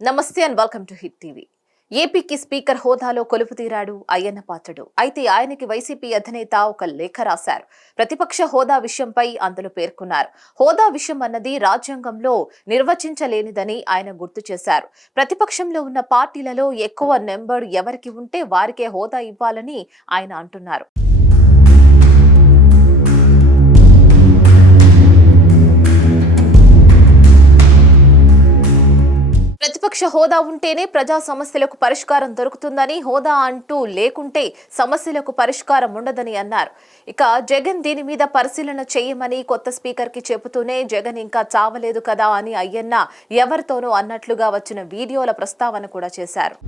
నమస్తే and welcome to hit TV. ఏపీకి speaker హోదాలో కొలుపు తీరాడు అయ్యన్న పాత్రుడు. అయితే ఆయనకి వైసీపీ అధినేత ఒక లేఖ రాశారు. ప్రతిపక్ష హోదా విషయంపై అందులో పేర్కొన్నారు. హోదా విషయం అన్నది రాజ్యాంగంలో నిర్వచించలేనిదని ఆయన గుర్తు చేశారు. ప్రతిపక్షంలో ఉన్న పార్టీలలో ఎక్కువ నెంబర్ ఎవరికి ఉంటే వారికే హోదా ఇవ్వాలని ఆయన అంటున్నారు. ప్రతిపక్ష హోదా ఉంటేనే ప్రజా సమస్యలకు పరిష్కారం దొరుకుతుందని, హోదా అంటూ లేకుంటే సమస్యలకు పరిష్కారం ఉండదని అన్నారు. ఇక జగన్ దీని మీద పరిశీలన చేయమని కొత్త స్పీకర్ కి చెబుతూనే జగన్ ఇంకా చావలేదు కదా అని అయ్యన్న ఎవరితోనూ అన్నట్లుగా వచ్చిన వీడియోల ప్రస్తావన కూడా చేశారు.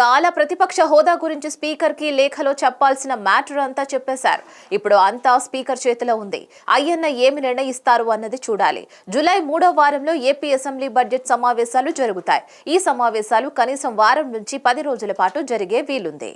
కాల ప్రతిపక్ష హోదా గురించి స్పీకర్ కి లేఖలో చెప్పాల్సిన మ్యాటర్ అంతా చెప్పేశారు. ఇప్పుడు అంతా స్పీకర్ చేతిలో ఉంది. అయ్యన్న ఏమి నిర్ణయిస్తారు అన్నది చూడాలి. జూలై 3వ వారంలో ఏపీ అసెంబ్లీ బడ్జెట్ సమావేశాలు జరుగుతాయి. ఈ సమావేశాలు కనీసం వారం నుంచి 10 రోజుల పాటు జరిగే వీలుంది.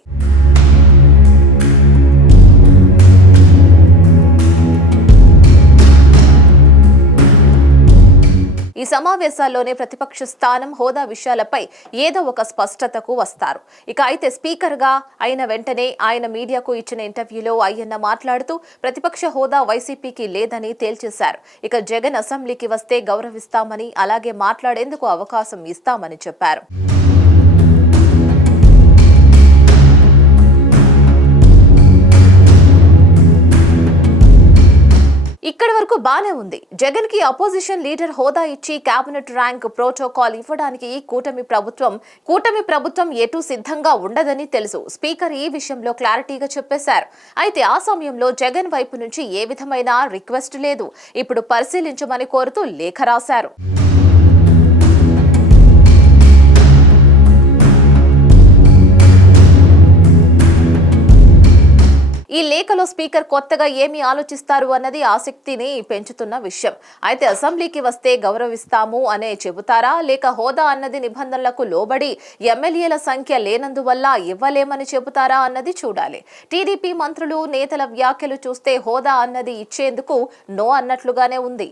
ఈ సమావేశాల్లోనే ప్రతిపక్ష స్థానం, హోదా విషయాలపై ఏదో ఒక స్పష్టతకు వస్తారు. ఇక అయితే స్పీకర్ గా అయిన వెంటనే ఆయన మీడియాకు ఇచ్చిన ఇంటర్వ్యూలో అయ్యన్న మాట్లాడుతూ ప్రతిపక్ష హోదా వైసీపీకి లేదని తేల్చేశారు. ఇక జగన్ అసెంబ్లీకి వస్తే గౌరవిస్తామని, అలాగే మాట్లాడేందుకు అవకాశం ఇస్తామని చెప్పారు. ఇక్కడి వరకు బానే ఉంది. జగన్ కి అపోజిషన్ లీడర్ హోదా ఇచ్చి కేబినెట్ ర్యాంక్ ప్రోటోకాల్ ఇవ్వడానికి కూటమి ప్రభుత్వం ఎటు సిద్ధంగా ఉండదని తెలుసు. స్పీకర్ ఈ విషయంలో క్లారిటీగా చెప్పేశారు. అయితే ఆ సమయంలో జగన్ వైపు నుంచి ఏ విధమైన రిక్వెస్ట్ లేదు. ఇప్పుడు పరిశీలించమని కోరుతూ లేఖ రాశారు. ఈ లేఖలో స్పీకర్ కొత్తగా ఏమి ఆలోచిస్తారు అన్నది ఆసక్తిని పెంచుతున్న విషయం. అయితే అసెంబ్లీకి వస్తే గౌరవిస్తాము అనే చెబుతారా, లేక హోదా అన్నది నిబంధనలకు లోబడి ఎమ్మెల్యేల సంఖ్య లేనందువల్ల ఇవ్వలేమని చెబుతారా అన్నది చూడాలి. టీడీపీ మంత్రులు, నేతల వ్యాఖ్యలు చూస్తే హోదా అన్నది ఇచ్చేందుకు నో అన్నట్లుగానే ఉంది.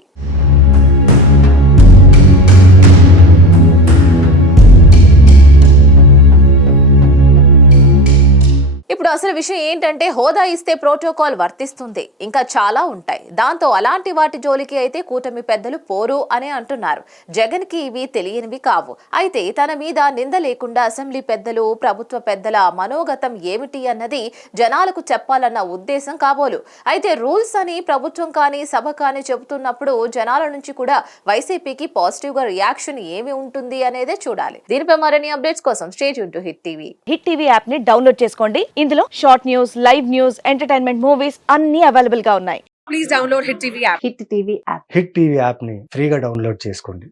ఇప్పుడు అసలు విషయం ఏంటంటే, హోదా ఇస్తే ప్రోటోకాల్ వర్తిస్తుంది, ఇంకా చాలా ఉంటాయి. దాంతో అలాంటి వాటి జోలికి అయితే కూటమి పెద్దలు పోరు అని అంటున్నారు. జగన్ కి ఇవి తెలియనివి కావు. అయితే తన మీద నింద లేకుండా అసెంబ్లీ పెద్దలు, ప్రభుత్వ పెద్దల మనోగతం ఏమిటి అన్నది జనాలకు చెప్పాలన్న ఉద్దేశం కాబోలు. అయితే రూల్స్ అని ప్రభుత్వం కానీ సభ కానీ చెబుతున్నప్పుడు జనాల నుంచి కూడా వైసీపీకి పాజిటివ్ గా రియాక్షన్ ఏమి ఉంటుంది అనేదే చూడాలి. దీనిపై మరిన్ని అప్డేట్స్ కోసం stay tune to hit TV. Hit TV app ని డౌన్లోడ్ చేసుకోండి. ఇందులో short news, live news, entertainment movies అన్ని అవైలబుల్ గా ఉన్నాయి. Please download Hit TV app. Hit TV app hit TV app ని ఫ్రీగా డౌన్లోడ్ చేసుకోండి.